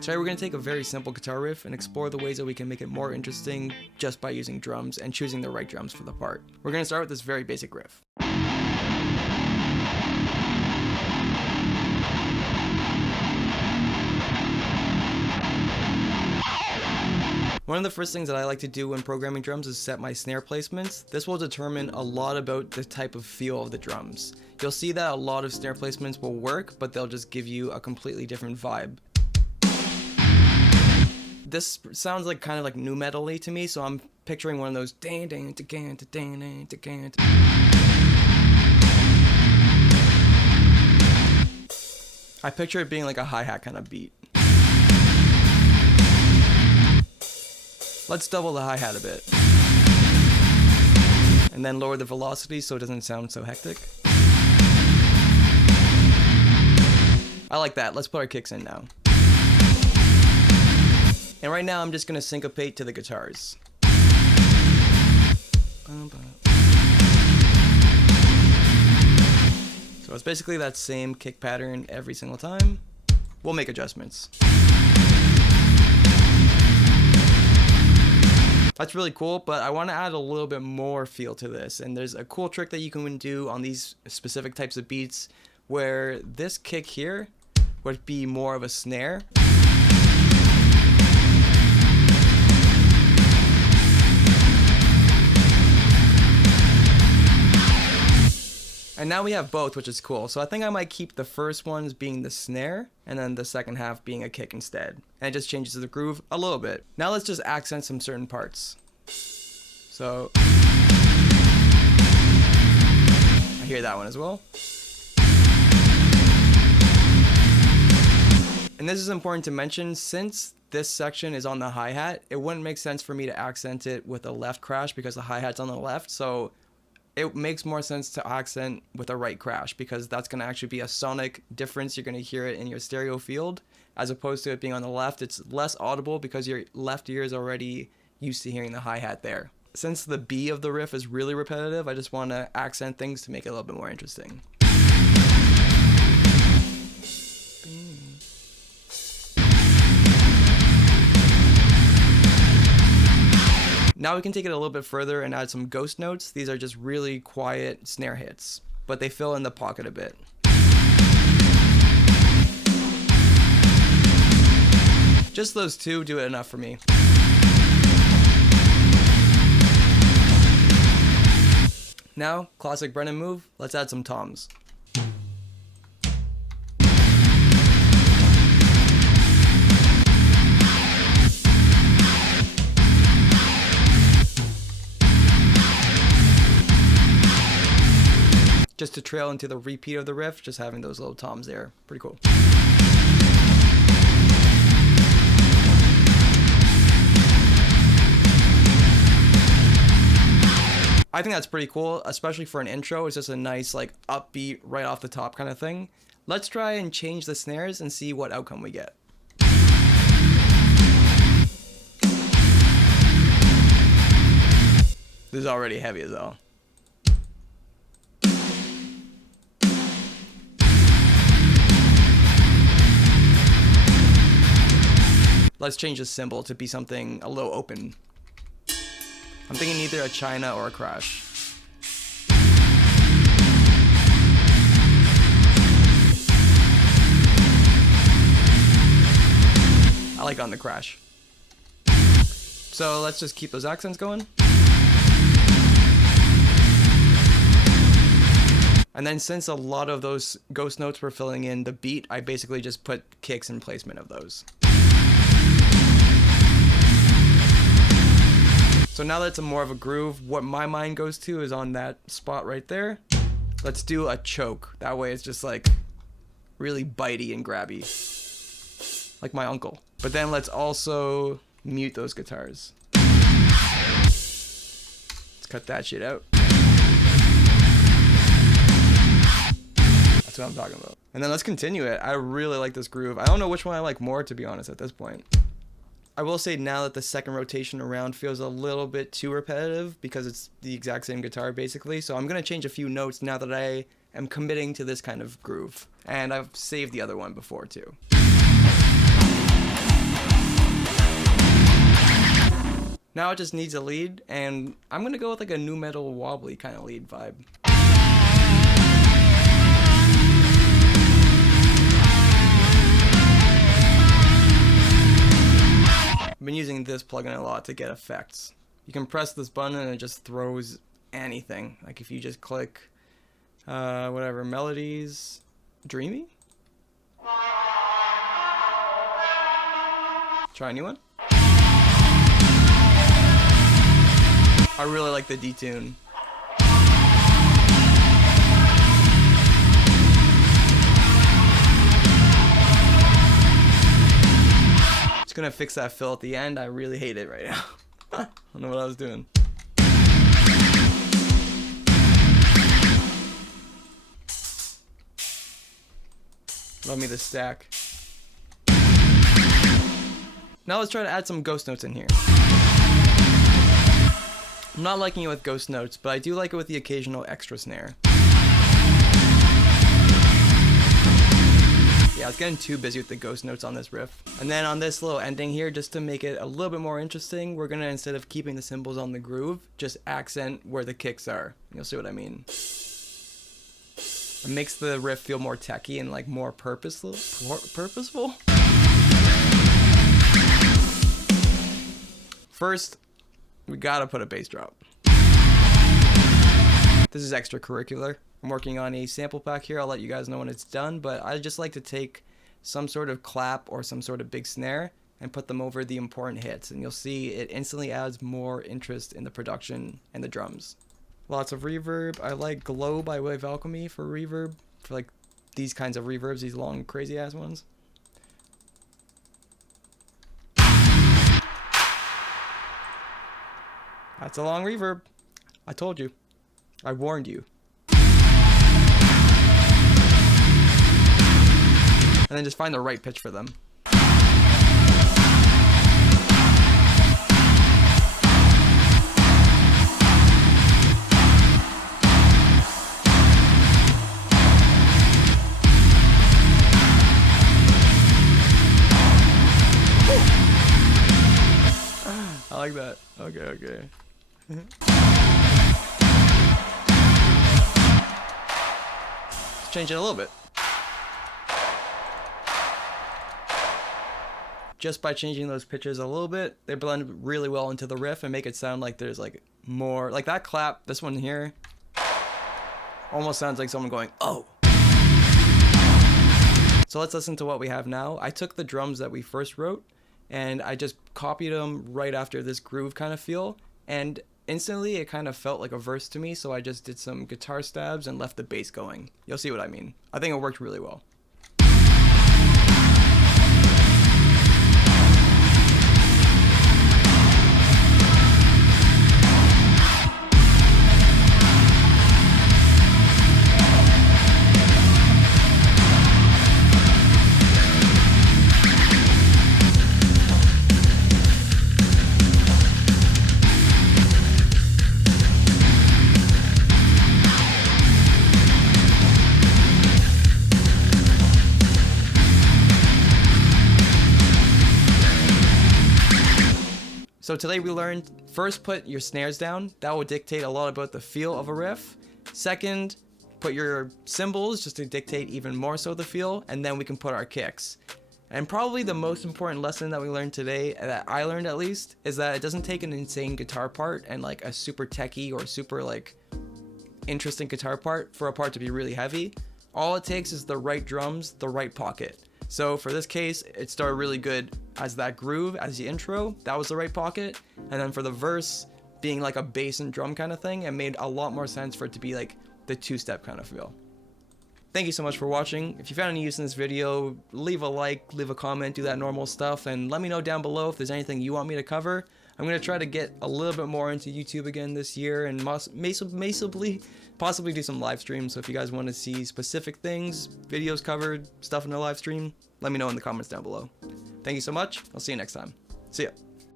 Today we're going to take a very simple guitar riff and explore the ways that we can make it more interesting just by using drums and choosing the right drums for the part. We're going to start with this very basic riff. One of the first things that I like to do when programming drums is set my snare placements. This will determine a lot about the type of feel of the drums. You'll see that a lot of snare placements will work, but they'll just give you a completely different vibe. This sounds like kind of like nu metal-y to me, so I'm picturing one of those dan dan dan dan dan dan. I picture it being like a hi-hat kind of beat. Let's double the hi-hat a bit. And then lower the velocity so it doesn't sound so hectic. I like that. Let's put our kicks in now. And right now I'm just going to syncopate to the guitars. So it's basically that same kick pattern every single time. We'll make adjustments. That's really cool, but I want to add a little bit more feel to this, and there's a cool trick that you can do on these specific types of beats where this kick here would be more of a snare. And now we have both, which is cool. So I think I might keep the first ones being the snare and then the second half being a kick instead. And it just changes the groove a little bit. Now let's just accent some certain parts. So I hear that one as well. And this is important to mention, since this section is on the hi-hat, it wouldn't make sense for me to accent it with a left crash because the hi-hat's on the left. So it makes more sense to accent with a right crash because that's going to actually be a sonic difference. You're going to hear it in your stereo field as opposed to it being on the left. It's less audible because your left ear is already used to hearing the hi-hat there. Since the B of the riff is really repetitive, I just want to accent things to make it a little bit more interesting. Now we can take it a little bit further and add some ghost notes. These are just really quiet snare hits, but they fill in the pocket a bit. Just those two do it enough for me. Now, classic Brennan move, let's add some toms. Just to trail into the repeat of the riff, just having those little toms there. Pretty cool. I think that's pretty cool, especially for an intro. It's just a nice, like, upbeat, right off the top kind of thing. Let's try and change the snares and see what outcome we get. This is already heavy as hell. Let's change the cymbal to be something a little open. I'm thinking either a China or a crash. I like on the crash. So let's just keep those accents going. And then since a lot of those ghost notes were filling in the beat, I basically just put kicks in placement of those. So now that it's more of a groove, what my mind goes to is on that spot right there. Let's do a choke. That way it's just like really bitey and grabby. Like my uncle. But then let's also mute those guitars. Let's cut that shit out. That's what I'm talking about. And then let's continue it. I really like this groove. I don't know which one I like more, to be honest, at this point. I will say now that the second rotation around feels a little bit too repetitive because it's the exact same guitar basically. So I'm going to change a few notes now that I am committing to this kind of groove. And I've saved the other one before too. Now it just needs a lead, and I'm gonna go with like a nu metal wobbly kind of lead vibe. I've been using this plugin a lot to get effects. You can press this button and it just throws anything. Like if you just click, whatever, melodies, dreamy? Try a new one. I really like the detune. Just gonna fix that fill at the end. I really hate it right now. I don't know what I was doing. Love me the stack. Now let's try to add some ghost notes in here. I'm not liking it with ghost notes, but I do like it with the occasional extra snare. Yeah, I was getting too busy with the ghost notes on this riff. And then on this little ending here, just to make it a little bit more interesting, we're gonna, instead of keeping the cymbals on the groove, just accent where the kicks are. You'll see what I mean. It makes the riff feel more techy and like more purposeful. First, we gotta put a bass drop. This is extracurricular. I'm working on a sample pack here. I'll let you guys know when it's done, but I just like to take some sort of clap or some sort of big snare and put them over the important hits, and you'll see it instantly adds more interest in the production and the drums. Lots of reverb. I like Glow by Wave Alchemy for reverb, for like these kinds of reverbs, these long crazy ass ones. That's a long reverb. I told you. I warned you. And then just find the right pitch for them. I like that. Okay. Let's change it a little bit. Just by changing those pitches a little bit, they blend really well into the riff and make it sound like there's like more, like that clap, this one here, almost sounds like someone going, oh. So let's listen to what we have now. I took the drums that we first wrote and I just copied them right after this groove kind of feel, and instantly it kind of felt like a verse to me, so I just did some guitar stabs and left the bass going. You'll see what I mean. I think it worked really well. So today we learned, first put your snares down. That will dictate a lot about the feel of a riff. Second, put your cymbals just to dictate even more so the feel, and then we can put our kicks. And probably the most important lesson that we learned today, that I learned at least, is that it doesn't take an insane guitar part and like a super techy or super like interesting guitar part for a part to be really heavy. All it takes is the right drums, the right pocket. So for this case, it started really good as that groove, as the intro, that was the right pocket. And then for the verse, being like a bass and drum kind of thing, it made a lot more sense for it to be like the two-step kind of feel. Thank you so much for watching. If you found any use in this video, leave a like, leave a comment, do that normal stuff, and let me know down below if there's anything you want me to cover. I'm going to try to get a little bit more into YouTube again this year and possibly do some live streams. So if you guys want to see specific things, videos covered, stuff in the live stream, let me know in the comments down below. Thank you so much. I'll see you next time. See ya.